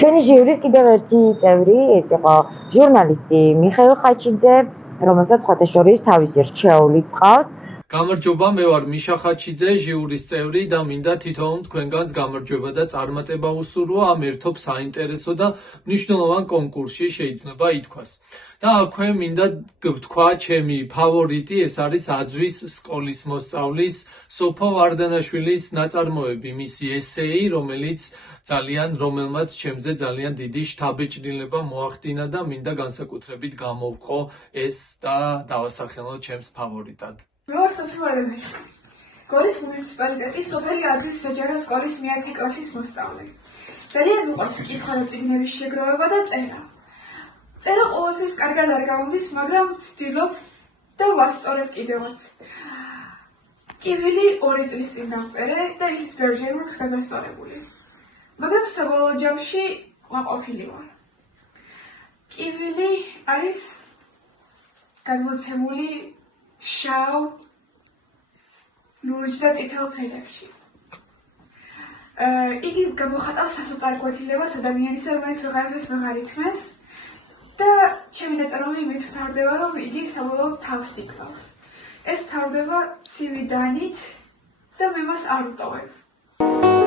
ჩვენი ჟიურის კიდევ ერთი წევრი ეს იყო ჟურნალისტი მიხეილ ხაჩიძე, რომელსაც სხვათა შორის თავისი რჩეულიც ჰყავს. გამარჯობა, მე ვარ მიშა ხაჩიძე, ჟიურის წევრი და მინდა თითოეულ თქვენგანს გამარჯვება და წარმატება უსურვო ამ ერთობ საინტერესო და მნიშვნელოვან კონკურსში შეიძლება ითქვას. და აქვე მინდა ვთქვა ჩემი ფავორიტი, ეს არის აძვის სკოლის მოსწავლის სოფო ვარდანაშვილის ნაწარმოები, მისი ესეი, რომელმაც ჩემზე ძალიან დიდი შთაბეჭდილება მოახდინა და მინდა განსაკუთრებით გამოვყო ეს და დავასახელო ჩემს ფავორიტად. მე ვარ სოფო ვარდანაშვილი, გორის მუნიციპალიტეტის სოფელი აძვის საჯარო სკოლის მე-10 კლასის მოსწავლე. ძალიან მიყვარს კითხვა და წიგნების შეგროვება და წერა. წერა ყოველთვის კარგად არ გავამდის, მაგრამ ვცდილობ და ვასწორებ კიდევაც. კივილი 2 წლის წინ დავწერე და ისიც ბევრჯერ მაქვს გადასწორებული. მაგრამ საბოლოო ჯამში მაყოფილი ვარ. კივილი არის გადმოცემული შავ, ლურჯ და წითელ ფერებში. იგი გამოხატავს სასოწარკვეთილებას ადამიანისა, რომელიც ვეღარაფერს ვეღარ ითმენს და ჩემი ნაწარმოები იმით ვთავრდება, რომ იგი საბოლოოდ თავს იკრავს. ეს ვთავრდება ცივი დანით და მე მას არ ვტოვებ.